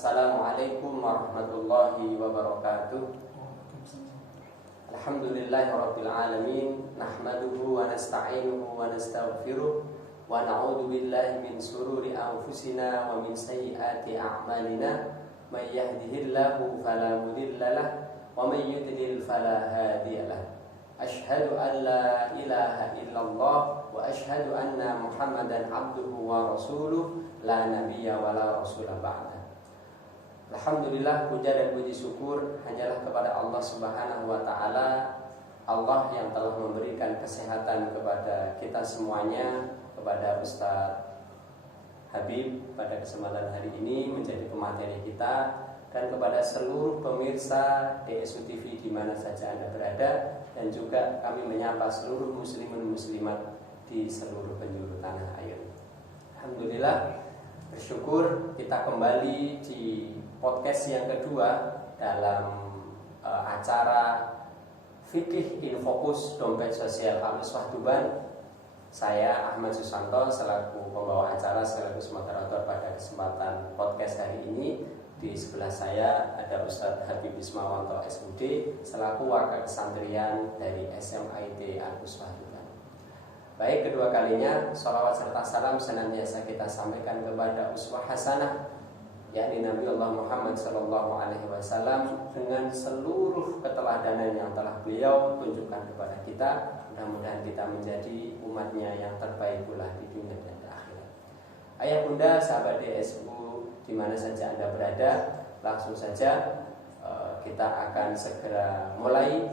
Assalamualaikum warahmatullahi wabarakatuh. Alhamdulillahirabbil alamin, nahmaduhu wa nasta'inuhu wa nastaghfiruh wa na'udzu billahi min shururi anfusina wa min sayyiati a'malina. May yahdihillahu fala mudilla lahu wa may yudlil fala hadiya lahu. Asyhadu an la ilaha illallah wa asyhadu anna Muhammadan abduhu wa rasuluh, la nabiyya wa la rasula ba'da. Alhamdulillah, puja dan puji syukur hanyalah kepada Allah Subhanahu wa taala, Allah yang telah memberikan kesehatan kepada kita semuanya, kepada Ustaz Habib pada kesempatan hari ini menjadi pemateri kita, dan kepada seluruh pemirsa DSU TV di mana saja Anda berada, dan juga kami menyapa seluruh muslimin muslimat di seluruh penjuru tanah air. Alhamdulillah, bersyukur kita kembali di podcast yang kedua dalam acara Fikih in Fokus Dompet Sosial Al-Uswah Tuban. Saya Ahmad Susanto selaku pembawa acara sekaligus moderator pada kesempatan podcast hari ini. Di sebelah saya ada Ustadz Habib Ismawanto SUD selaku wakil kesantrian dari SMIT Al-Uswah Tuban. Baik, kedua kalinya sholawat serta salam senantiasa kita sampaikan kepada uswah hasanah, yakni Nabi Allah Muhammad SAW, dengan seluruh keteladanan yang telah beliau tunjukkan kepada kita. Mudah-mudahan kita menjadi umatnya yang terbaik pula di dunia dan di akhirat. Ayah bunda sahabat DSU di mana saja Anda berada, langsung saja kita akan segera mulai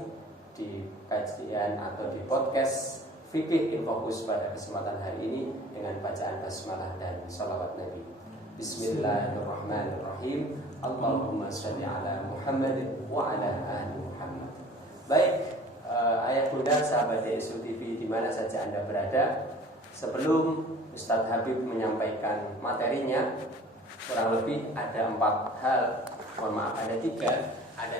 di kajian atau di podcast Fikih in Fokus pada kesempatan hari ini dengan bacaan basmalah dan sholawat Nabi. Bismillahirrahmanirrahim. Allahumma sholli ala Muhammad wa ala ali Muhammad. Baik, ayah bunda sahabat DSU TV di mana saja Anda berada, sebelum Ustadz Habib menyampaikan materinya, kurang lebih ada 4 hal, ada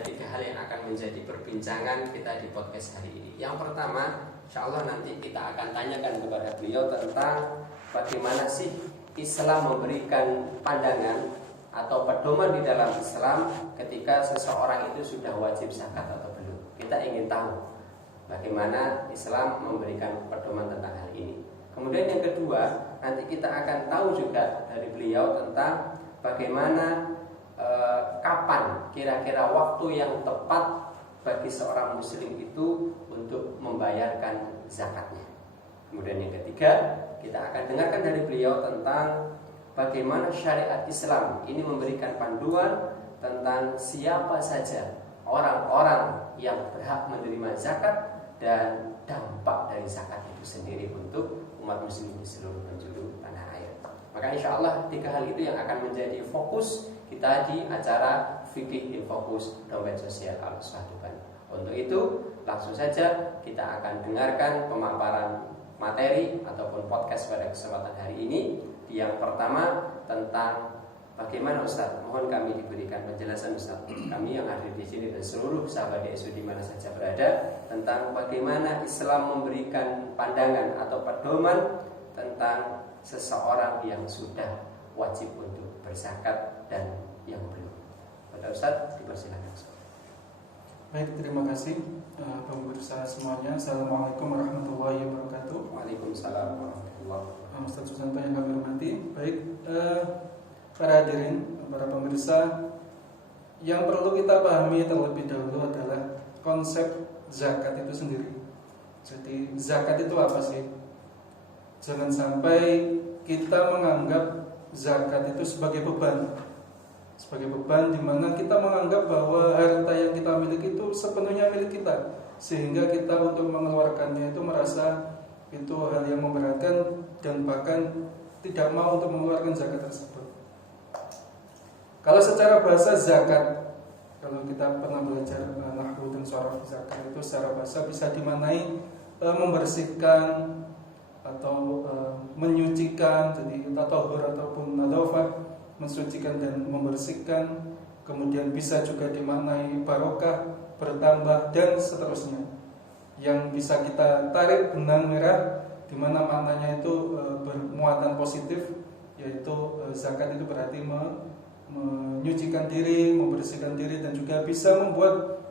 tiga hal yang akan menjadi perbincangan kita di podcast hari ini. Yang pertama, insyaallah nanti kita akan tanyakan kepada beliau tentang bagaimana sih Islam memberikan pandangan atau pedoman di dalam Islam ketika seseorang itu sudah wajib zakat atau belum. Kita ingin tahu bagaimana Islam memberikan pedoman tentang hal ini. Kemudian yang kedua, nanti kita akan tahu juga dari beliau tentang bagaimana kapan kira-kira waktu yang tepat bagi seorang muslim itu untuk membayarkan zakatnya. Kemudian yang ketiga, kita akan dengarkan dari beliau tentang bagaimana syariat Islam ini memberikan panduan tentang siapa saja orang-orang yang berhak menerima zakat dan dampak dari zakat itu sendiri untuk umat muslim di seluruh penjuru tanah air. Maka insya Allah 3 hal itu yang akan menjadi fokus kita di acara Fikih in Fokus Dompet Sosial Al-Uswah Tuban. Untuk itu langsung saja kita akan dengarkan pemaparan materi ataupun podcast pada kesempatan hari ini. Yang pertama tentang bagaimana Ustaz, mohon kami diberikan penjelasan Ustaz, kami yang hadir di sini dan seluruh sahabat DSU di mana saja berada, tentang bagaimana Islam memberikan pandangan atau pedoman tentang seseorang yang sudah wajib untuk berzakat dan yang belum. Pada Ustaz, dipersilakan Ustaz. Baik, terima kasih pemirsa semuanya. Assalamualaikum warahmatullahi wabarakatuh. Waalaikumsalam warahmatullahi wabarakatuh. Ustaz Susanto yang kami hormati. Baik, para hadirin, para pemirsa, yang perlu kita pahami terlebih dahulu adalah konsep zakat itu sendiri. Jadi zakat itu apa sih? Jangan sampai kita menganggap zakat itu sebagai beban. Sebagai beban di mana kita menganggap bahwa harta yang kita miliki itu sepenuhnya milik kita, sehingga kita untuk mengeluarkannya itu merasa itu hal yang memberatkan dan bahkan tidak mau untuk mengeluarkan zakat tersebut. Kalau secara bahasa zakat, kalau kita pernah belajar nahwu dan sharaf, zakat itu secara bahasa bisa dimaknai membersihkan atau menyucikan, jadi tatahur ataupun nadhafah, mensucikan dan membersihkan. Kemudian bisa juga dimaknai barokah, bertambah dan seterusnya. Yang bisa kita tarik benang merah di mana maknanya itu bermuatan positif, yaitu zakat itu berarti menyucikan diri, membersihkan diri, dan juga bisa membuat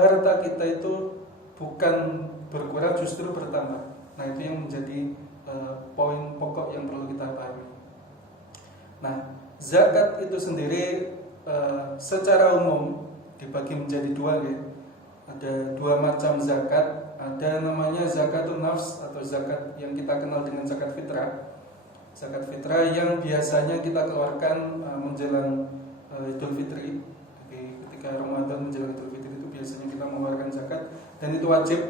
harta kita itu bukan berkurang, justru bertambah. Nah, itu yang menjadi poin pokok yang perlu kita pahami. Nah, zakat itu sendiri secara umum dibagi menjadi dua, ya. Ada dua macam zakat. Ada namanya zakatun nafs atau zakat yang kita kenal dengan zakat fitrah. Zakat fitrah yang biasanya kita keluarkan menjelang Idul Fitri. Jadi ketika Ramadan menjelang Idul Fitri itu biasanya kita mengeluarkan zakat, dan itu wajib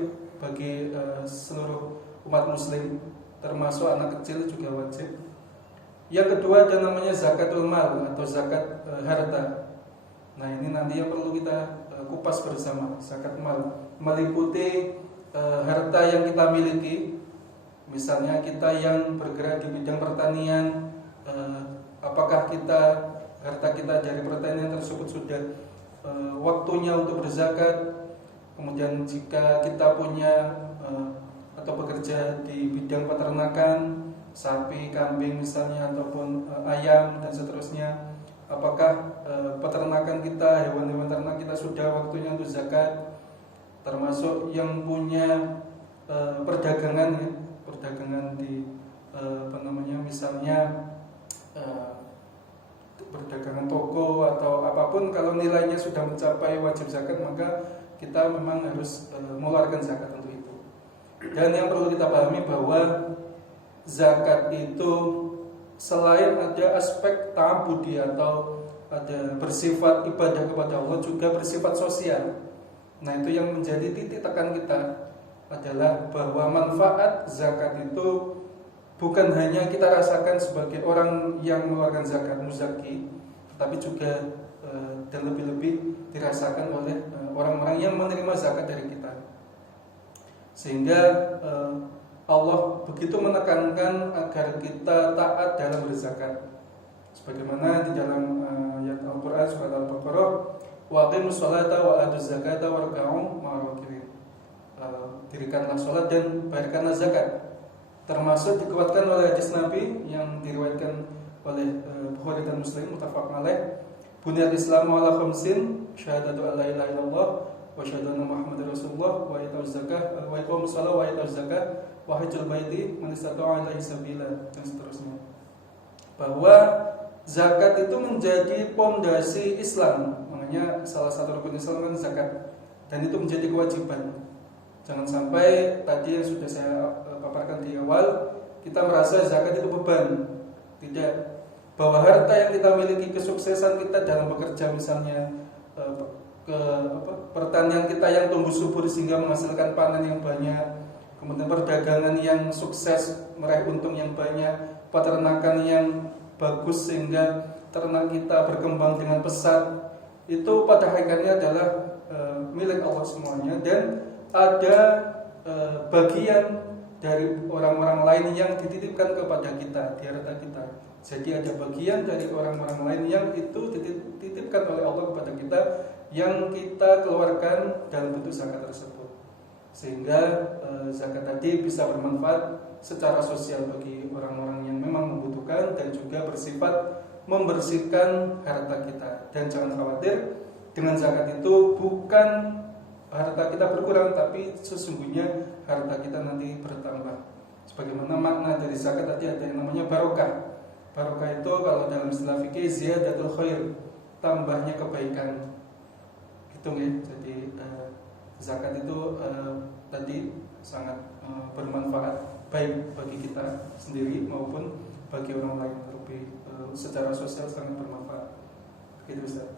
bagi seluruh umat muslim, termasuk anak kecil juga wajib. Yang kedua ada namanya zakatul mal atau zakat harta. Nah, ini nanti yang perlu kita kupas bersama. Zakat mal meliputi harta yang kita miliki. Misalnya kita yang bergerak di bidang pertanian, apakah harta kita dari pertanian tersebut sudah waktunya untuk berzakat. Kemudian jika kita punya atau bekerja di bidang peternakan, sapi, kambing misalnya, ataupun ayam dan seterusnya, apakah peternakan kita, hewan-hewan ternak kita sudah waktunya untuk zakat. Termasuk yang punya perdagangan, ya, perdagangan di misalnya perdagangan toko atau apapun, kalau nilainya sudah mencapai wajib zakat, maka kita memang harus mengeluarkan zakat untuk itu. Dan yang perlu kita pahami bahwa zakat itu selain ada aspek ta'abudi atau ada bersifat ibadah kepada Allah, juga bersifat sosial. Nah, itu yang menjadi titik tekan kita adalah bahwa manfaat zakat itu bukan hanya kita rasakan sebagai orang yang mengeluarkan zakat muzaki, tapi juga dan lebih-lebih dirasakan oleh orang-orang yang menerima zakat dari kita. Sehingga Allah begitu menekankan agar kita taat dalam berzakat. Sebagaimana di dalam ayat Al-Qur'an surat Al-Baqarah, wa aqimus sholata wa atuz zakata warka'u ma'ar raki'in. Dirikanlah sholat dan bayarkanlah zakat. Termasuk dikuatkan oleh hadis Nabi yang diriwayatkan oleh Bukhari dan Muslim muttafaq alaih, bunyal Islamu ala khamsin, syahadatu an la ilaha illallah wa syahadatu anna Muhammadar Rasulullah wa ita'uz zakah wa iqamus shalah wa ita'uz zakah wa hajjul baiti man istata'a ilaihi sabila, dan seterusnya. Bahwa zakat itu menjadi pondasi Islam. Makanya salah satu rukun Islam kan zakat, dan itu menjadi kewajiban. Jangan sampai tadi yang sudah saya paparkan di awal, kita merasa zakat itu beban. Tidak, bahwa harta yang kita miliki, kesuksesan kita dalam bekerja misalnya, pertanian kita yang tumbuh subur sehingga menghasilkan panen yang banyak, kemudian perdagangan yang sukses meraih untung yang banyak, peternakan yang bagus sehingga ternak kita berkembang dengan pesat, itu pada hakikatnya adalah milik Allah semuanya, dan ada bagian dari orang-orang lain yang dititipkan kepada kita di harta kita. Jadi ada bagian dari orang-orang lain yang itu dititipkan oleh Allah kepada kita, yang kita keluarkan dalam bentuk zakat tersebut. Sehingga zakat tadi bisa bermanfaat secara sosial bagi orang-orang yang memang membutuhkan, dan juga bersifat membersihkan harta kita. Dan jangan khawatir, dengan zakat itu bukan harta kita berkurang, tapi sesungguhnya harta kita nanti bertambah. Sebagaimana makna dari zakat tadi ada yang namanya barokah. Barokah itu kalau dalam istilah fikih ziyadatul khair, tambahnya kebaikan. Gitu ya. Jadi zakat itu tadi sangat bermanfaat baik bagi kita sendiri maupun bagi orang lain, lebih secara sosial sangat bermanfaat. Begitu Ustaz.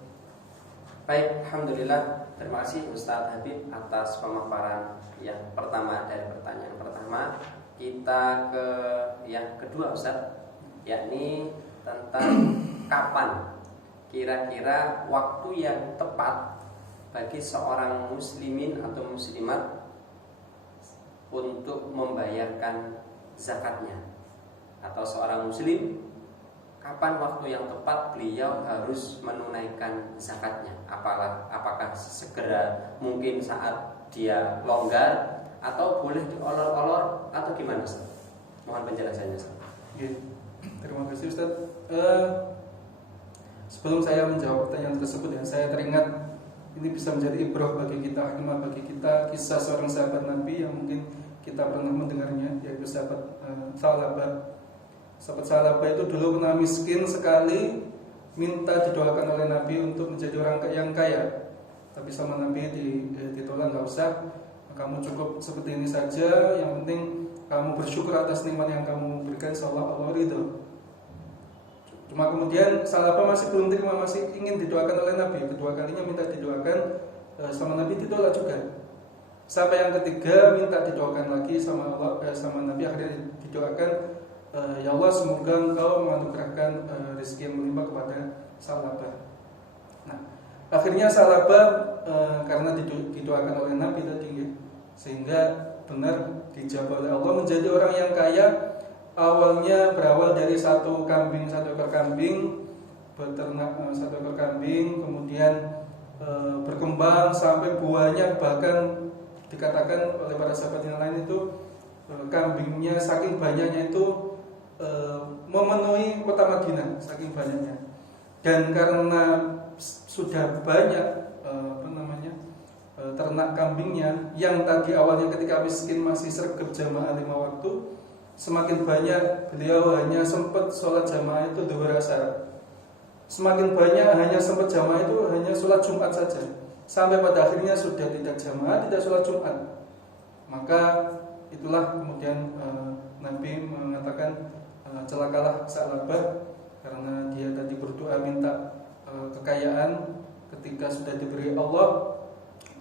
Baik, alhamdulillah. Terima kasih Ustadz Habib atas pemaparan yang pertama dari pertanyaan pertama. Kita ke yang kedua Ustadz, yakni tentang kapan kira-kira waktu yang tepat bagi seorang muslimin atau muslimat untuk membayarkan zakatnya. Atau seorang muslim, kapan waktu yang tepat beliau harus menunaikan zakatnya? Apakah segera, mungkin saat dia longgar, atau boleh diolor-olor, atau gimana Ustaz? Mohon penjelasannya Ustaz. Oke, terima kasih Ustaz. Sebelum saya menjawab pertanyaan tersebut ya, saya teringat ini bisa menjadi ibrah bagi kita, hikmah bagi kita, kisah seorang sahabat Nabi yang mungkin kita pernah mendengarnya, yaitu sahabat Salabah. Sahabat Salabah itu dulu pernah miskin sekali, minta didoakan oleh Nabi untuk menjadi orang yang kaya. Tapi sama Nabi ditolak, nggak usah, kamu cukup seperti ini saja, yang penting kamu bersyukur atas nikmat yang kamu berikan, insyaallah Allah ridho. Cuma kemudian Salabah masih belum terima, masih ingin didoakan oleh Nabi. Kedua kalinya minta didoakan sama Nabi, ditolak juga. Sampai yang ketiga minta didoakan lagi sama Allah, sama Nabi, akhirnya didoakan, ya Allah semoga engkau menganugerahkan rezeki yang melimpah kepada Salabah. Nah, akhirnya Salabah karena didoakan oleh Nabi tadi, sehingga benar dijawab oleh Allah menjadi orang yang kaya. Awalnya berawal dari satu ekor kambing, beternak satu ekor kambing, kemudian berkembang sampai buahnya, bahkan dikatakan oleh para sahabat yang lain itu kambingnya saking banyaknya itu memenuhi kota Madinah, saking banyaknya. Dan karena sudah banyak ternak kambingnya, yang tadi awalnya ketika miskin masih sregep jamaah 5 waktu, semakin banyak beliau hanya sempat sholat jamaah itu zuhur asar. Semakin banyak hanya sempat jamaah itu hanya sholat Jumat saja. Sampai pada akhirnya sudah tidak jamaah, tidak sholat Jumat. Maka itulah kemudian Nabi mengatakan celakalah Salabah, karena dia tadi berdoa minta kekayaan, ketika sudah diberi Allah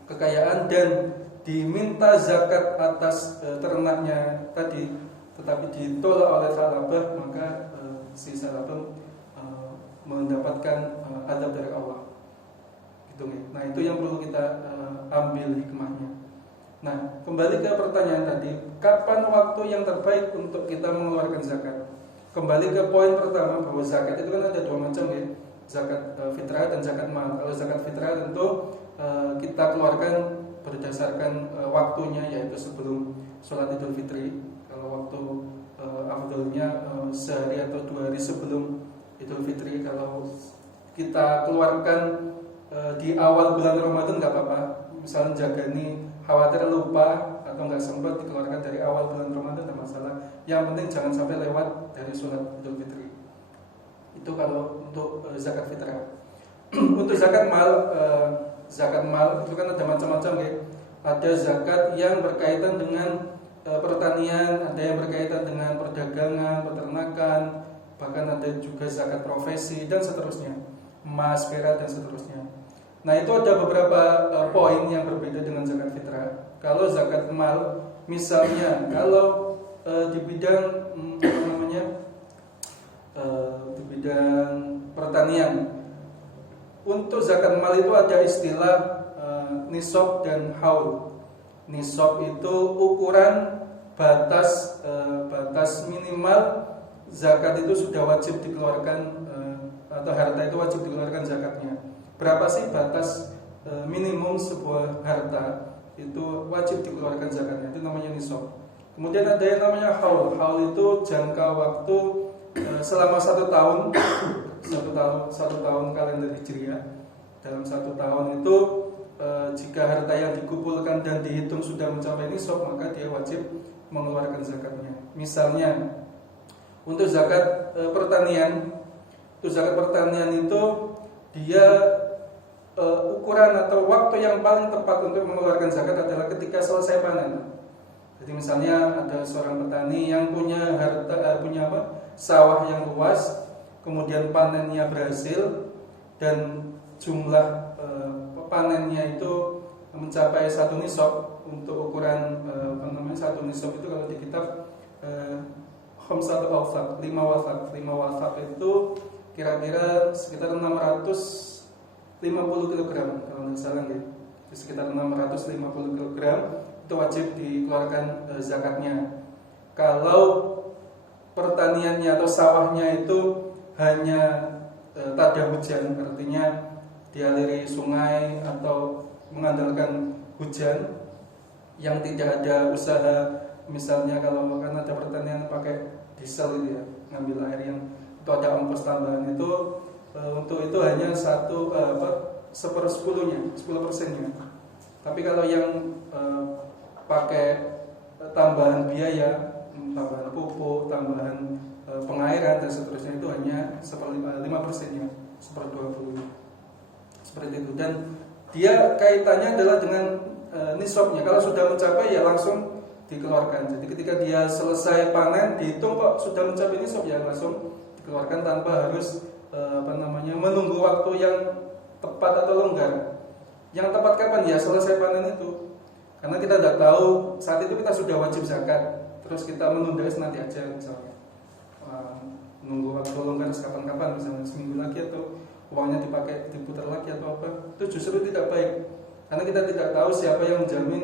kekayaan dan diminta zakat atas ternaknya tadi, tetapi ditolak oleh Salabah, maka si Salabah mendapatkan adab dari Allah. Gitu nih. Nah, itu yang perlu kita ambil hikmahnya. Nah, kembali ke pertanyaan tadi, kapan waktu yang terbaik untuk kita mengeluarkan zakat? Kembali ke poin pertama, bahwa zakat itu kan ada 2 macam ya, zakat fitrah dan zakat mal. Kalau zakat fitrah tentu kita keluarkan berdasarkan waktunya, yaitu sebelum sholat Idul Fitri. Kalau waktu afdalnya sehari atau 2 hari sebelum Idul Fitri. Kalau kita keluarkan di awal bulan Ramadan nggak apa-apa. Misalnya jaga nih, khawatir lupa atau nggak sempat, dikeluarkan dari awal bulan Ramadan, tidak masalah. Yang penting jangan sampai lewat dari sholat Idul Fitri. Itu kalau untuk zakat fitrah. Untuk zakat mal itu kan ada macam-macam ya. Ada zakat yang berkaitan dengan pertanian, ada yang berkaitan dengan perdagangan, peternakan, bahkan ada juga zakat profesi dan seterusnya, emas, perak dan seterusnya. Nah, itu ada beberapa poin yang berbeda dengan zakat fitrah. Kalau zakat mal, misalnya kalau di bidang di bidang pertanian, untuk zakat mal itu ada istilah nisab dan haul. Nisab itu ukuran batas minimal zakat itu sudah wajib dikeluarkan, atau harta itu wajib dikeluarkan zakatnya. Berapa sih batas minimum sebuah harta itu wajib dikeluarkan zakatnya? Itu namanya nisab. Kemudian ada yang namanya haul. Haul itu jangka waktu selama 1 tahun, 1 tahun kalender Hijriah. Dalam 1 tahun itu jika harta yang dikumpulkan dan dihitung sudah mencapai nisab, maka dia wajib mengeluarkan zakatnya. Misalnya untuk zakat pertanian, itu dia ukuran atau waktu yang paling tepat untuk mengeluarkan zakat adalah ketika selesai panen. Jadi misalnya ada seorang petani yang punya sawah yang luas, kemudian panennya berhasil dan jumlah panennya itu mencapai 1 nisab. Untuk ukuran 1 nisab itu kalau di kitab 5 wasaq, 5 wasaq itu kira-kira sekitar 650 kg kalau nggak salah ya. Sekitar 650 kg itu wajib dikeluarkan zakatnya. Kalau pertaniannya atau sawahnya itu hanya tak ada hujan, artinya dialiri sungai atau mengandalkan hujan yang tidak ada usaha, misalnya kalau kan ada pertanian pakai diesel itu ya, ngambil air yang itu ada ongkos tambahan, itu untuk itu hanya sepersepuluhnya, 10%-nya. Tapi kalau yang pakai tambahan biaya, tambahan pupuk, tambahan pengairan dan seterusnya itu hanya 5%-nya, 1/20, seperti itu. Dan dia kaitannya adalah dengan nisabnya. Kalau sudah mencapai ya langsung dikeluarkan. Jadi ketika dia selesai panen, dihitung kok sudah mencapai nisab ya langsung dikeluarkan tanpa harus menunggu waktu yang tepat atau longgar. Yang tepat kapan ya selesai panen itu. Karena kita tidak tahu saat itu kita sudah wajib zakat, terus kita menunda nanti aja misalnya. Nunggu waktu longgar kapan-kapan, misalnya seminggu lagi atau uangnya dipakai diputar lagi atau apa, itu justru tidak baik. Karena kita tidak tahu siapa yang menjamin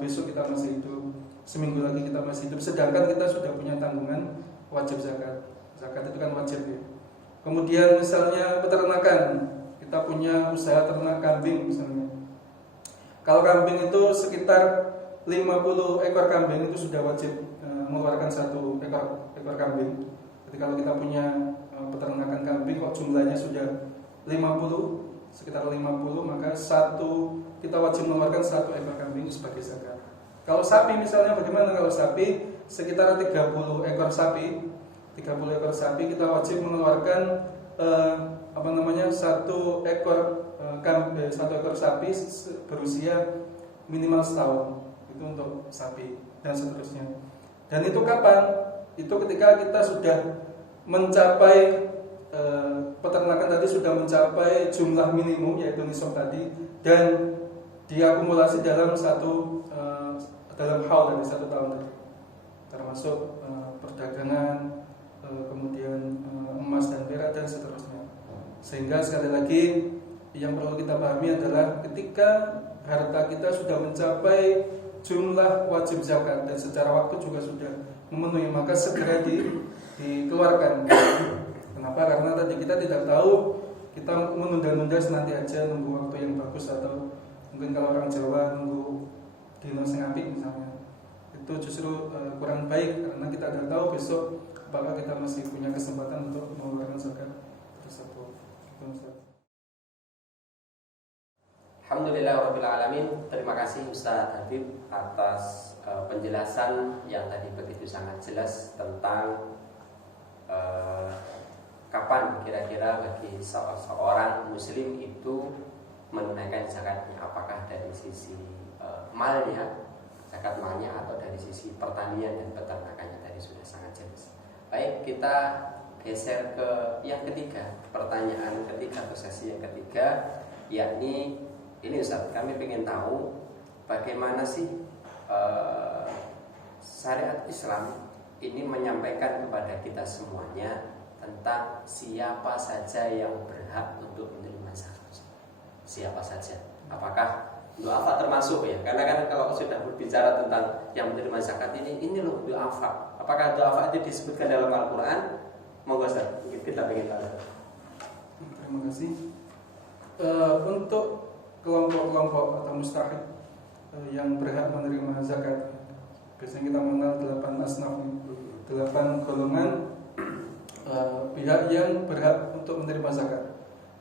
besok kita masih hidup, seminggu lagi kita masih hidup, sedangkan kita sudah punya tanggungan wajib zakat. Zakat itu kan wajib ya. Kemudian misalnya peternakan, kita punya usaha ternak kambing misalnya. Kalau kambing itu sekitar 50 ekor kambing itu sudah wajib mengeluarkan 1 ekor kambing. Jadi kalau kita punya peternakan kambing kok jumlahnya sudah 50, sekitar 50, maka kita wajib mengeluarkan 1 ekor kambing sebagai zakat. Kalau sapi misalnya bagaimana? Kalau sapi sekitar 30 ekor sapi, 30 ekor sapi kita wajib mengeluarkan 1 ekor sapi berusia minimal setahun. Itu untuk sapi dan seterusnya. Dan itu kapan? Itu ketika kita sudah mencapai peternakan tadi sudah mencapai jumlah minimum yaitu nisab tadi, dan diakumulasi dalam dalam haul dari 1 tahun tadi, termasuk perdagangan, kemudian emas dan perak dan seterusnya. Sehingga sekali lagi yang perlu kita pahami adalah ketika harta kita sudah mencapai jumlah wajib zakat dan secara waktu juga sudah memenuhi, maka segera dikeluarkan. Kenapa? Karena tadi kita tidak tahu, kita menunda-nunda nanti aja, nunggu waktu yang bagus, atau mungkin kalau orang Jawa nunggu dino sing apik misalnya. Itu justru kurang baik karena kita tidak tahu besok apakah kita masih punya kesempatan untuk mengeluarkan zakat tersebut. Alhamdulillahirabbil alamin. Terima kasih Ustaz Habib atas penjelasan yang tadi begitu sangat jelas tentang kapan kira-kira bagi seorang muslim itu menunaikan zakatnya, apakah dari sisi malnya, zakat malnya, atau dari sisi pertanian dan peternakannya. Tadi sudah sangat jelas. Baik, kita geser ke yang ketiga, pertanyaan ketiga atau sesi yang ketiga, yakni ini Ustaz, kami ingin tahu bagaimana sih syariat Islam ini menyampaikan kepada kita semuanya tentang siapa saja yang berhak untuk menerima zakat. Siapa saja? Apakah du'afa termasuk ya? Karena kan kalau sudah berbicara tentang yang menerima zakat ini loh du'afa. Apakah du'afa itu disebutkan dalam Al-Quran? Monggo Ustaz, kita ingin tahu. Terima kasih. Untuk kelompok-kelompok atau mustahik yang berhak menerima zakat, biasanya kita mengenal 8 asnaf, 8 golongan pihak yang berhak untuk menerima zakat.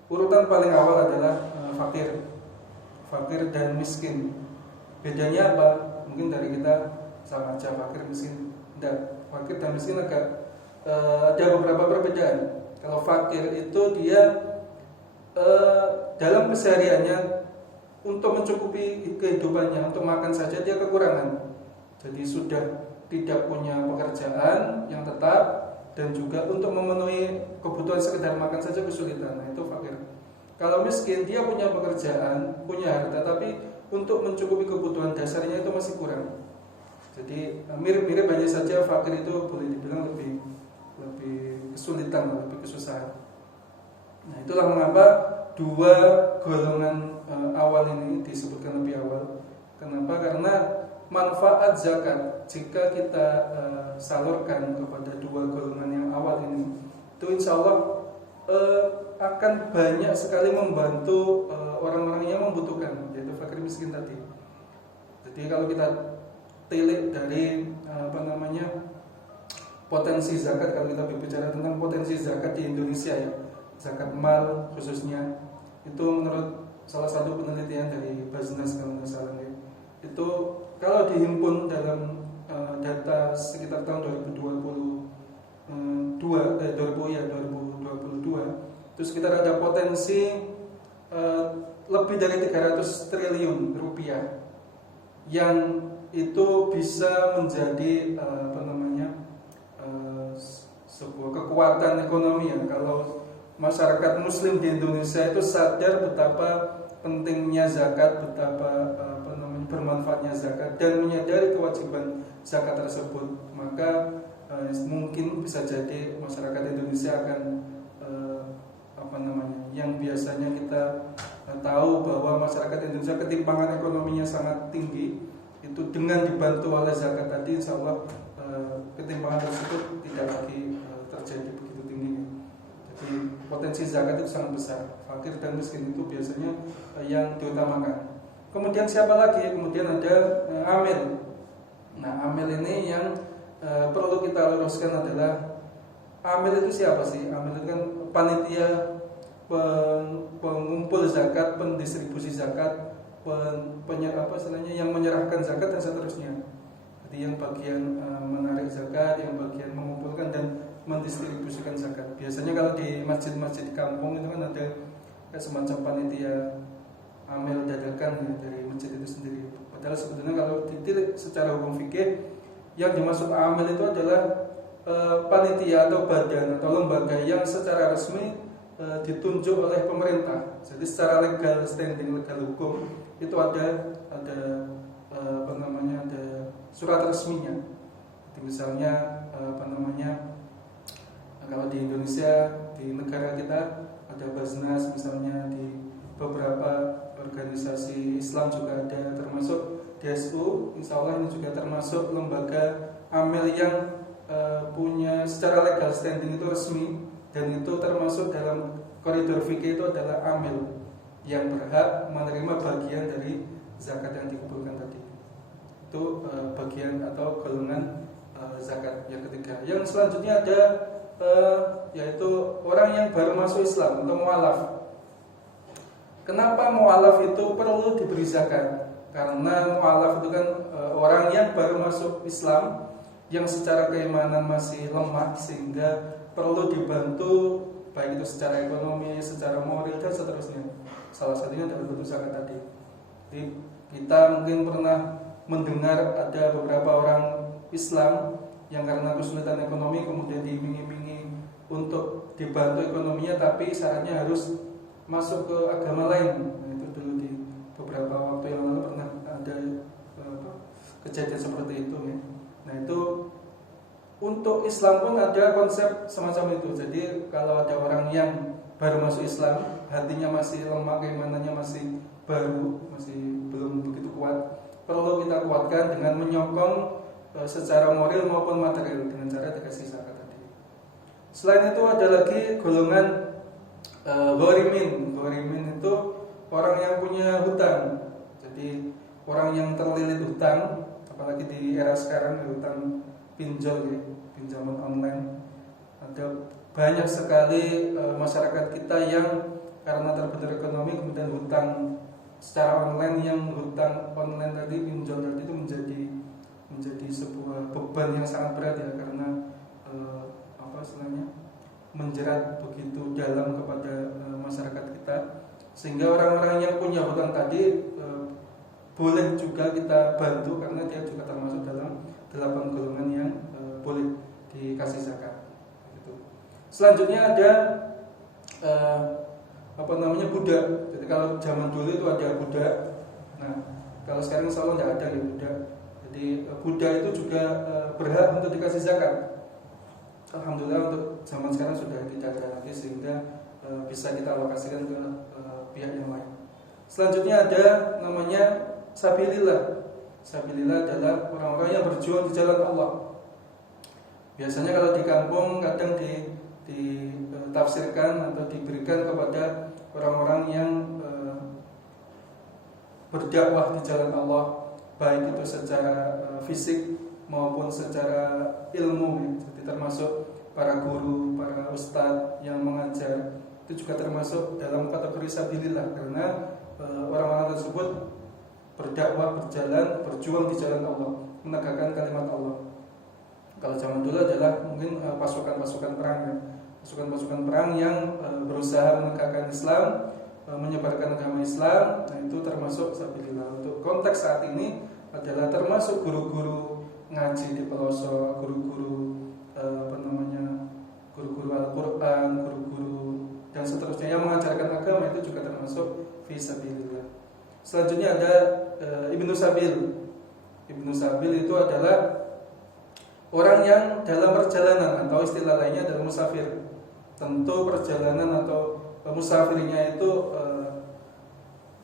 Urutan paling awal adalah fakir dan miskin. Bedanya apa? Mungkin dari kita sama aja, fakir miskin. Tidak, fakir dan miskin agak ada beberapa perbedaan. Kalau fakir itu dia dalam kesehariannya untuk mencukupi kehidupannya, untuk makan saja dia kekurangan. Jadi sudah tidak punya pekerjaan yang tetap, dan juga untuk memenuhi kebutuhan sekedar makan saja kesulitan. Nah, itu fakir. Kalau miskin, dia punya pekerjaan, punya harta, tapi untuk mencukupi kebutuhan dasarnya itu masih kurang. Jadi mirip-mirip hanya saja fakir itu boleh dibilang lebih kesulitan, lebih kesusahan. Nah, itulah mengapa 2 golongan awal ini disebutkan lebih awal. Kenapa? Karena manfaat zakat jika kita salurkan kepada 2 golongan yang awal ini, itu insya Allah akan banyak sekali membantu orang-orang yang membutuhkan, yaitu fakir miskin tadi. Jadi kalau kita tilik dari potensi zakat, kalau kita berbicara tentang potensi zakat di Indonesia ya, zakat mal khususnya. Itu menurut salah satu penelitian dari Basnas kalau nggak salah ya, itu kalau dihimpun dalam data sekitar tahun 2022, itu sekitar ada potensi lebih dari 300 triliun rupiah yang itu bisa menjadi sebuah kekuatan ekonomi ya, kalau masyarakat muslim di Indonesia itu sadar betapa pentingnya zakat, betapa bermanfaatnya zakat, dan menyadari kewajiban zakat tersebut, maka mungkin bisa jadi masyarakat Indonesia akan yang biasanya kita tahu bahwa masyarakat Indonesia ketimpangan ekonominya sangat tinggi, itu dengan dibantu oleh zakat tadi, insya Allah ketimpangan tersebut tidak lagi terjadi begitu tingginya. Jadi potensi zakat itu sangat besar. Fakir dan miskin itu biasanya yang diutamakan. Kemudian siapa lagi? Kemudian ada amil. Nah, amil ini yang perlu kita luruskan adalah, amil itu siapa sih? Amil itu kan panitia pengumpul zakat, pendistribusi zakat, yang menyerahkan zakat dan seterusnya. Jadi yang bagian menarik zakat, yang bagian mengumpulkan dan mendistribusikan zakat. Biasanya kalau di masjid-masjid di kampung itu kan ada semacam panitia amil dadakan ya, dari masjid itu sendiri. Padahal sebetulnya kalau ditilik secara hukum fikih, yang dimaksud amil itu adalah panitia atau badan atau lembaga yang secara resmi ditunjuk oleh pemerintah. Jadi secara legal standing, legal hukum itu ada surat resminya. Jadi misalnya kalau di Indonesia, di negara kita ada Basnas misalnya, di beberapa organisasi Islam juga ada, termasuk DSU, insya Allah ini juga termasuk lembaga amil yang punya secara legal standing itu resmi, dan itu termasuk dalam koridor fikih itu adalah amil yang berhak menerima bagian dari zakat yang dikumpulkan tadi. Itu bagian atau golongan zakat yang ketiga. Yang selanjutnya ada yaitu orang yang baru masuk Islam atau mu'alaf. Kenapa mu'alaf itu perlu diberi zakat? Karena mu'alaf itu kan orang yang baru masuk Islam, yang secara keimanan masih lemah, sehingga perlu dibantu baik itu secara ekonomi, secara moral dan seterusnya. Salah satunya dalam bentuk zakat tadi. Jadi kita mungkin pernah mendengar ada beberapa orang Islam yang karena kesulitan ekonomi kemudian diiming-imingi untuk dibantu ekonominya, tapi syaratnya harus masuk ke agama lain. Nah, itu dulu di beberapa waktu yang lalu pernah ada kejadian seperti itu ya. Nah, itu untuk Islam pun ada konsep semacam itu. Jadi kalau ada orang yang baru masuk Islam, hatinya masih lemah, keimanannya masih baru, masih belum begitu kuat, perlu kita kuatkan dengan menyokong secara moral maupun material dengan cara dikasih zakat tadi. Selain itu ada lagi golongan ghorimin. Ghorimin itu orang yang punya hutang. Jadi orang yang terlilit hutang, apalagi di era sekarang hutang pinjol ya, pinjaman online. Ada banyak sekali masyarakat kita yang karena terbentur ekonomi kemudian hutang secara online, yang hutang online tadi, pinjol tadi itu menjadi sebuah beban yang sangat berat ya, karena menjerat begitu dalam kepada masyarakat kita, sehingga orang-orang yang punya hutang tadi boleh juga kita bantu karena dia juga termasuk dalam 8 golongan yang boleh dikasih zakat. Gitu. Selanjutnya ada budak. Jadi kalau zaman dulu itu ada budak. Nah, kalau sekarang insya Allah tidak ada ya budak. Jadi budak itu juga berhak untuk dikasih zakat. Alhamdulillah untuk zaman sekarang sudah tidak ada lagi, sehingga bisa kita alokasikan ke pihak yang lain. Selanjutnya ada namanya sabilillah. Sabilillah adalah orang-orang yang berjuang di jalan Allah. Biasanya kalau di kampung kadang ditafsirkan atau diberikan kepada orang-orang yang berdakwah di jalan Allah, baik itu secara fisik maupun secara ilmu. Jadi termasuk para guru, para ustadz yang mengajar, itu juga termasuk dalam kategori sabilillah, karena orang-orang tersebut berdakwah, berjuang di jalan Allah, menegakkan kalimat Allah. Kalau zaman dulu adalah mungkin pasukan-pasukan perang ya. Pasukan-pasukan perang yang berusaha menegakkan Islam, menyebarkan agama Islam. Nah, itu termasuk sabilillah. Untuk konteks saat ini adalah termasuk guru-guru ngaji di pelosok, guru-guru guru-guru Al-Quran, guru-guru dan seterusnya yang mengajarkan agama, itu juga termasuk fi sabilillah. Selanjutnya ada Ibnu Sabil. Ibnu Sabil itu adalah orang yang dalam perjalanan, atau istilah lainnya adalah musafir. Tentu perjalanan atau musafirnya itu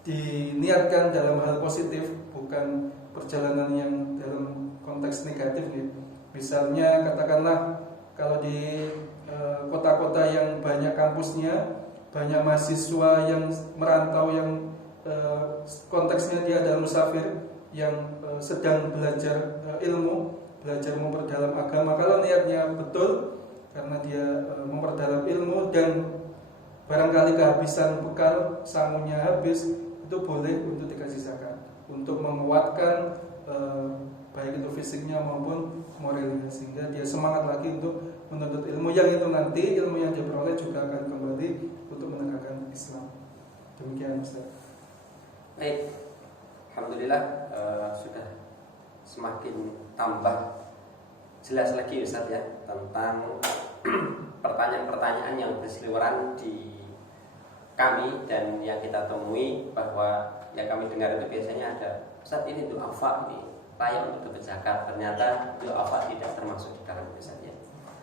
diniatkan dalam hal positif, bukan perjalanan yang dalam konteks negatif nih. Misalnya katakanlah kalau di kota-kota yang banyak kampusnya, banyak mahasiswa yang merantau, yang konteksnya dia adalah musafir yang sedang belajar ilmu, belajar memperdalam agama. Kalau niatnya betul karena dia memperdalam ilmu dan barangkali kehabisan bekal, sangunya habis, itu boleh untuk dikasih zakat, untuk menguatkan baik itu fisiknya maupun moralnya, sehingga dia semangat lagi untuk menuntut ilmu yang itu nanti ilmu yang dia peroleh juga akan kembali untuk menegakkan Islam. Demikian Ustaz. Baik, alhamdulillah sudah semakin tambah jelas lagi Ustaz ya tentang pertanyaan-pertanyaan yang berseliweran di kami dan yang kita temui, bahwa yang kami dengar itu biasanya ada, Ustaz ini du'afa ini layak untuk berzakat, ternyata du'afa tidak termasuk di dalam Ustaz ya.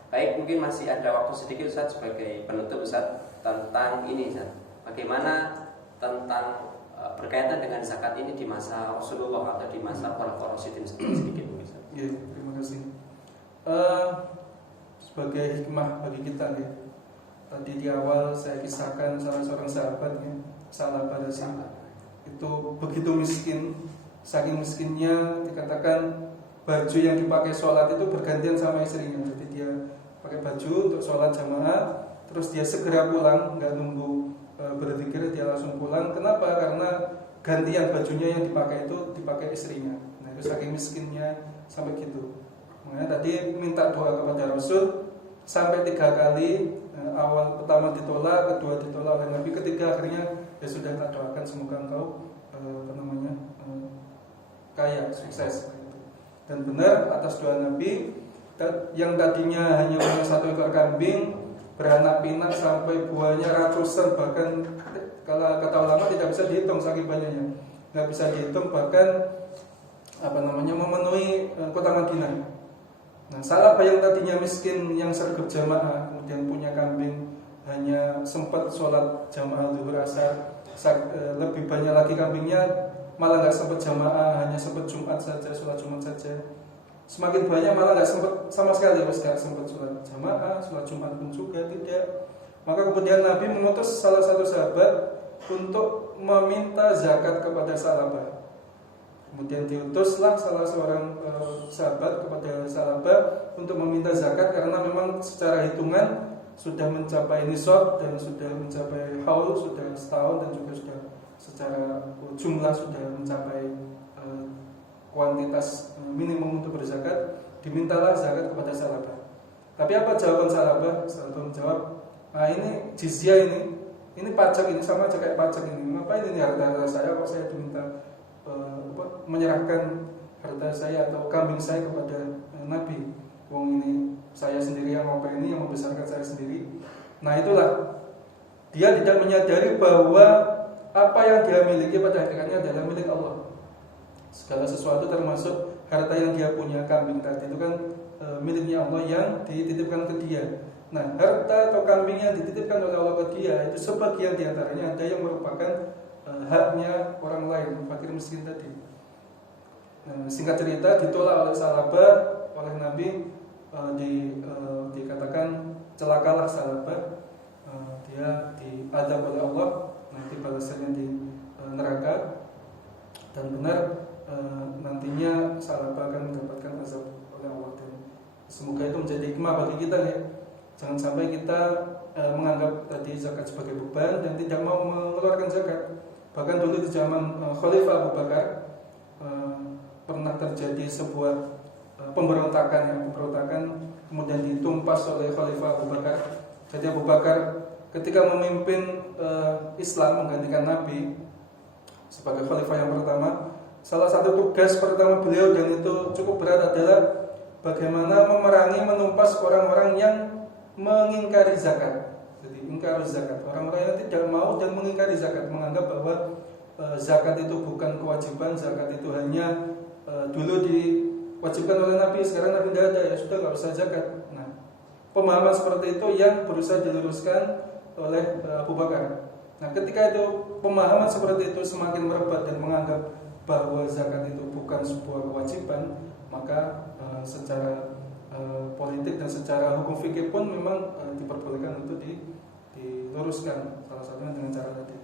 Baik, mungkin masih ada waktu sedikit Ustaz sebagai penutup Ustaz tentang ini Ustaz. Bagaimana tentang berkaitan dengan zakat ini di masa Rasulullah atau di masa para rasyidin sedikit Ustaz. Ya, terima kasih. Sebagai hikmah bagi kita nih, tadi di awal saya kisahkan salah seorang sahabat ya, Salabah itu begitu miskin, saking miskinnya dikatakan baju yang dipakai sholat itu bergantian sama istrinya. Jadi dia pakai baju untuk sholat jamaah, terus dia segera pulang, nggak nunggu berzikir, dia langsung pulang. Kenapa? Karena gantian bajunya yang dipakai itu dipakai istrinya. Nah, itu saking miskinnya sampai gitu. Makanya tadi minta doa kepada Rasul sampai 3 kali. Awal pertama ditolak, kedua ditolak oleh Nabi, ketiga akhirnya ya sudah tak doakan semoga engkau kaya, sukses. Dan benar atas doa Nabi, yang tadinya hanya punya 1 ekor kambing beranak pinak sampai buahnya ratusan, bahkan kalau kata ulama tidak bisa dihitung saking banyaknya, nggak bisa dihitung, bahkan memenuhi kota Madinah. Nah, Salabah yang tadinya miskin, yang sergap jamaah, kemudian punya kambing, hanya sempat sholat jamaah zuhur asar, lebih banyak lagi kambingnya, malah nggak sempat jamaah, hanya sempat Jumat saja, sholat Jumat saja. Semakin banyak malah nggak sempat sama sekali, nggak sempat sholat jamaah, sholat Jumat pun juga tidak. Maka kemudian Nabi mengutus salah satu sahabat untuk meminta zakat kepada Salabah. Kemudian diutuslah salah seorang sahabat kepada Salabah untuk meminta zakat, karena memang secara hitungan sudah mencapai nisab dan sudah mencapai haul, sudah setahun, dan juga sudah secara jumlah sudah mencapai kuantitas minimum untuk berzakat. Dimintalah zakat kepada Salabah. Tapi apa jawaban Salabah? Salabah menjawab, ini jizyah, ini pajak, ini sama aja kayak pajak ini. Ngapain ini harta saya kok saya diminta menyerahkan harta saya atau kambing saya kepada Nabi? Wong ini saya sendiri yang ngopeni, yang membesarkan saya sendiri. Nah, itulah dia tidak menyadari bahwa apa yang dia miliki pada hakikatnya adalah milik Allah. Segala sesuatu termasuk harta yang dia punya, kambing tadi itu kan miliknya Allah yang dititipkan ke dia. Nah, harta atau kambing yang dititipkan oleh Allah ke dia itu sebagian diantaranya ada yang merupakan haknya orang lain, fakir miskin tadi. Singkat cerita, ditolak oleh Salabah, oleh Nabi, dikatakan celakalah Salabah, dia diadab oleh Allah, nanti balasannya di neraka, dan benar nantinya Salabah akan mendapatkan azab oleh Allah. Dan semoga itu menjadi hikmah bagi kita ya, Jangan sampai kita menganggap tadi zakat sebagai beban dan tidak mau mengeluarkan zakat. Bahkan dulu di zaman Khalifah Abu Bakar pernah terjadi sebuah pemberontakan kemudian ditumpas oleh Khalifah Abu Bakar. Jadi Abu Bakar ketika memimpin Islam menggantikan Nabi sebagai Khalifah yang pertama, salah satu tugas pertama beliau dan itu cukup berat adalah bagaimana memerangi, menumpas orang-orang yang mengingkari zakat. Jadi ingkar zakat, orang-orang yang tidak mau dan mengingkari zakat, menganggap bahwa zakat itu bukan kewajiban, zakat itu hanya dulu diwajibkan oleh Nabi, sekarang Nabi tidak ada, ya sudah nggak usah zakat. Nah, pemahaman seperti itu yang berusaha diluruskan oleh Abu Bakar. Nah, ketika itu pemahaman seperti itu semakin merebak dan menganggap bahwa zakat itu bukan sebuah kewajiban, maka secara politik dan secara hukum fikih pun memang diperbolehkan untuk diluruskan, salah satunya dengan cara tadi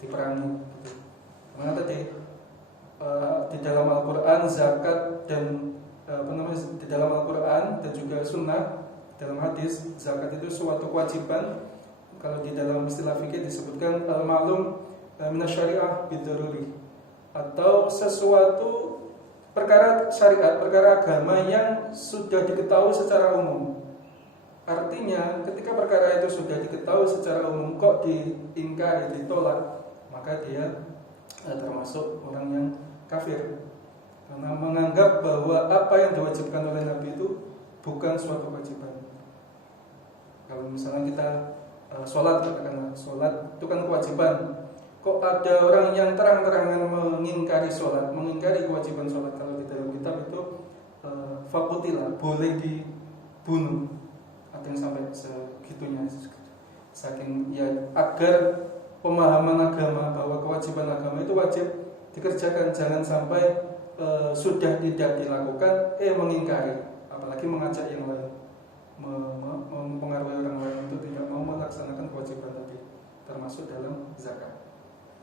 diperangi. Karena tadi di dalam Al-Quran zakat dan di dalam Al-Quran dan juga Sunnah dalam hadis zakat itu suatu kewajiban. Kalau di dalam istilah fikih disebutkan al-ma'lum minasyari'ah bidaruri, atau sesuatu perkara syariat, perkara agama yang sudah diketahui secara umum. Artinya ketika perkara itu sudah diketahui secara umum kok diingkari, ditolak, maka dia termasuk orang yang kafir, karena menganggap bahwa apa yang diwajibkan oleh Nabi itu bukan suatu kewajiban. Kalau misalnya kita sholat, katakanlah sholat itu kan kewajiban, kok ada orang yang terang-terangan mengingkari sholat, mengingkari kewajiban sholat. Kalau di dalam kitab itu fakutilah, boleh dibunuh. Ada yang sampai segitunya, saking ya agar pemahaman agama bahwa kewajiban agama itu wajib dikerjakan, jangan sampai sudah tidak dilakukan mengingkari, apalagi mengajak yang lain, mempengaruhi orang lain untuk tidak mau melaksanakan kewajiban tadi, termasuk dalam zakat.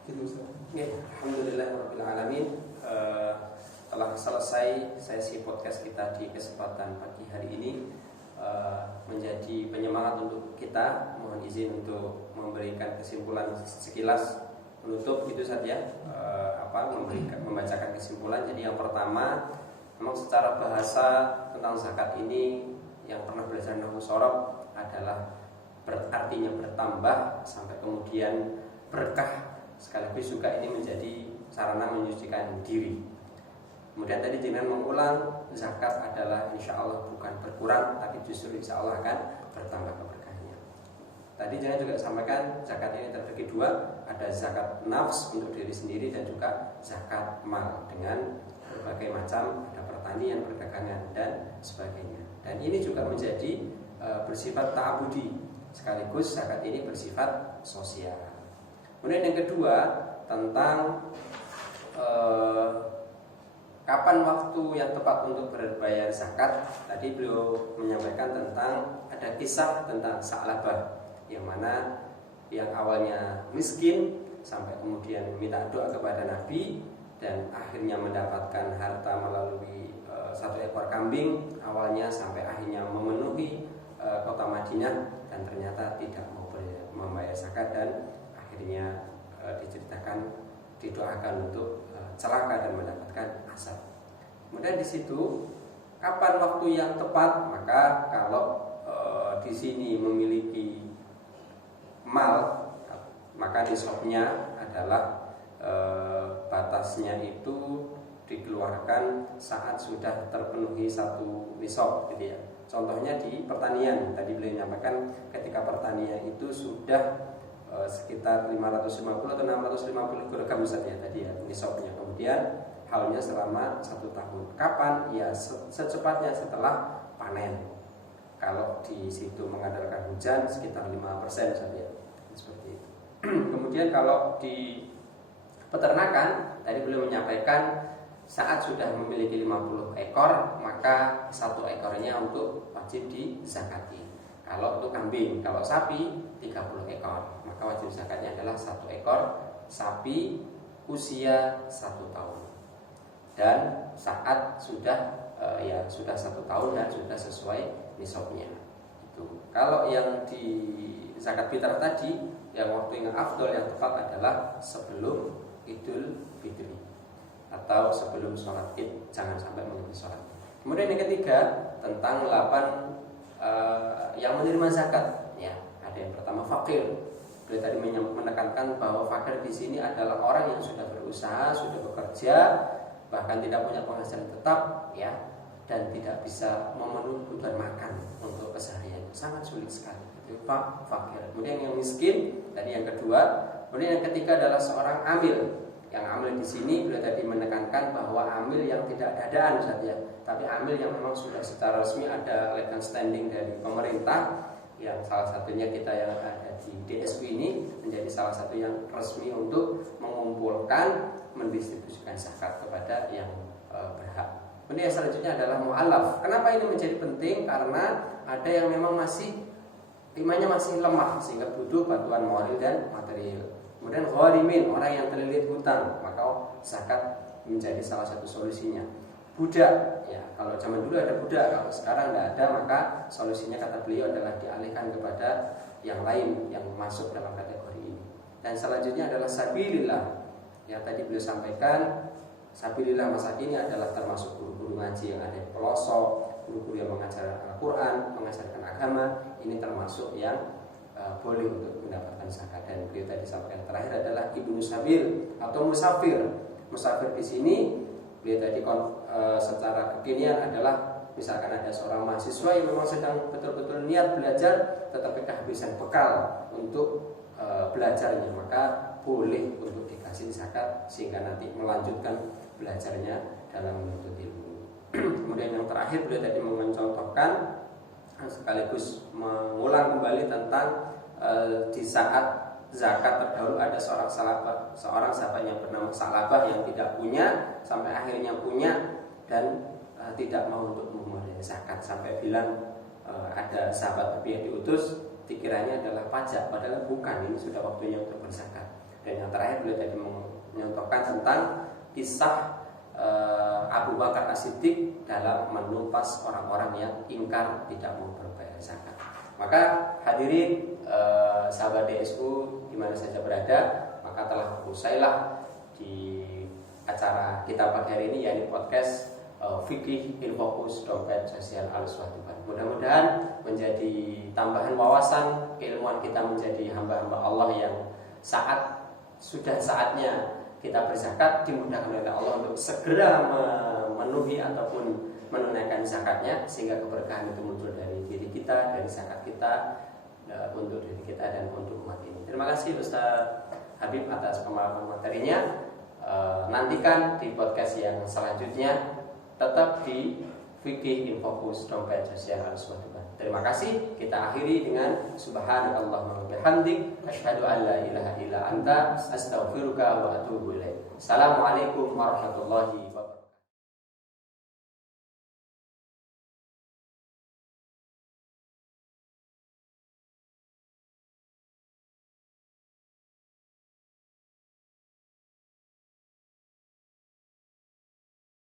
Gitu, Ustaz. Alhamdulillahirabbil alamin. Telah selesai sesi podcast kita di kesempatan pagi hari ini, menjadi penyemangat untuk kita. Mohon izin untuk memberikan kesimpulan sekilas penutup itu saja, membacakan kesimpulan. Jadi yang pertama, memang secara bahasa tentang zakat ini yang pernah belajar nahwu shorof adalah artinya bertambah sampai kemudian berkah, sekaligus juga ini menjadi sarana menyucikan diri. Kemudian tadi dengan mengulang, zakat adalah insya Allah bukan berkurang, tapi justru insya Allah akan bertambah keberkahannya. Tadi saya juga sampaikan zakat ini terbagi dua, ada zakat nafs untuk diri sendiri dan juga zakat mal dengan berbagai macam, ada pertanian, perdagangan dan sebagainya. Dan ini juga menjadi bersifat ta'abudi, sekaligus zakat ini bersifat sosial. Kemudian yang kedua tentang kapan waktu yang tepat untuk berbayar zakat. Tadi beliau menyampaikan tentang ada kisah tentang Sa'labah, yang mana yang awalnya miskin sampai kemudian minta doa kepada Nabi dan akhirnya mendapatkan harta melalui satu ekor kambing awalnya, sampai akhirnya memenuhi kota Madinah dan ternyata tidak mau membayar zakat dan akhirnya didoakan untuk celaka dan mendapatkan azab. Kemudian di situ kapan waktu yang tepat? Maka kalau di sini memiliki mal, maka nisabnya adalah batasnya itu dikeluarkan saat sudah terpenuhi satu nisab, gitu ya. Contohnya di pertanian, tadi beliau menyampaikan ketika pertanian itu sudah sekitar 550 atau 650 kg saja tadi ya nisabnya. Kemudian halnya selama 1 tahun. Kapan? Ya secepatnya setelah panen. Kalau di situ mengandalkan hujan sekitar 5% saja. Seperti itu. Kemudian kalau di peternakan, tadi beliau menyampaikan saat sudah memiliki 50 ekor, maka 1 ekornya untuk wajib dizakati. Kalau untuk kambing, kalau sapi 30 ekor, maka wajib zakatnya adalah 1 ekor sapi usia 1 tahun. Dan saat sudah sudah 1 tahun dan sudah sesuai nisabnya. Tuh. Kalau yang di zakat fitrah tadi, yang waktu yang afdol yang tepat adalah sebelum Idul Fitri atau sebelum sholat Id, jangan sampai mengikuti sholat. Kemudian yang ketiga tentang 8 yang menerima zakat. Ya, ada yang pertama fakir. Beliau tadi menekankan bahwa fakir di sini adalah orang yang sudah berusaha, sudah bekerja, bahkan tidak punya penghasilan tetap, ya, dan tidak bisa memenuhi kebutuhan makan untuk keseharian. Sangat sulit sekali. Itu fakir. Kemudian yang miskin, tadi yang kedua. Kemudian yang ketiga adalah seorang amil. Yang amil di sini beliau tadi menekankan bahwa amil yang tidak dadaan saja, tapi amil yang memang sudah secara resmi ada legal standing dari pemerintah. Yang salah satunya kita yang ada di DSU ini menjadi salah satu yang resmi untuk mengumpulkan, mendistribusikan zakat kepada yang berhak. Kemudian yang selanjutnya adalah mu'alaf. Kenapa ini menjadi penting? Karena ada yang memang masih imannya masih lemah sehingga butuh bantuan moral dan material. Kemudian gharimin, orang yang terlilit hutang, maka zakat menjadi salah satu solusinya. Budak, ya kalau zaman dulu ada budak, kalau sekarang tidak ada, maka solusinya kata beliau adalah dialihkan kepada yang lain yang masuk dalam kategori ini. Dan selanjutnya adalah sabilillah. Yang tadi beliau sampaikan, sabilillah masa kini adalah termasuk guru-guru ngaji yang ada di pelosok, guru-guru yang mengajarkan Al-Quran, mengajarkan agama, ini termasuk yang boleh untuk mendapatkan zakat. Dan beliau tadi sampaikan terakhir adalah ibnu sabil atau musafir. Musafir di sini beliau tadi secara kekinian adalah misalkan ada seorang mahasiswa yang memang sedang betul-betul niat belajar tetapi kehabisan bekal untuk belajarnya, maka boleh untuk dikasih zakat sehingga nanti melanjutkan belajarnya dalam menuntut ilmu. Kemudian yang terakhir beliau tadi mencontohkan sekaligus mengulang kembali tentang di saat zakat terdahulu ada seorang sahabat yang bernama Salabah yang tidak punya sampai akhirnya punya dan tidak mau untuk memulai zakat sampai bilang ada sahabat Nabi yang diutus dikiranya adalah pajak padahal bukan, ini sudah waktunya untuk berzakat. Dan yang terakhir beliau tadi mencontohkan tentang kisah Abu Bakar As-Siddiq dalam menumpas orang-orang yang ingkar tidak mau berbayar zakat. Maka hadirin sahabat DSU di mana saja berada, maka telah usailah di acara kita pagi hari ini yakni podcast Fikih in Fokus Dompet Sosial Al-Uswah Tuban. Mudah-mudahan menjadi tambahan wawasan, keilmuan kita menjadi hamba-hamba Allah yang sudah saatnya kita berzakat, dimudahkan oleh Allah untuk segera memenuhi ataupun menunaikan zakatnya sehingga keberkahan itu muncul dari diri kita, dari zakat kita, untuk diri kita dan untuk umat ini. Terima kasih Ustaz Habib atas pemaparan materinya. Nantikan di podcast yang selanjutnya tetap di Fikih in Fokus Dompet Sosial Al-Uswah Tuban. Terima kasih. Kita akhiri dengan subhanakallahumma wa bihamdik asyhadu an la ilaha illa anta astaghfiruka wa atubu ilaik. Assalamualaikum warahmatullahi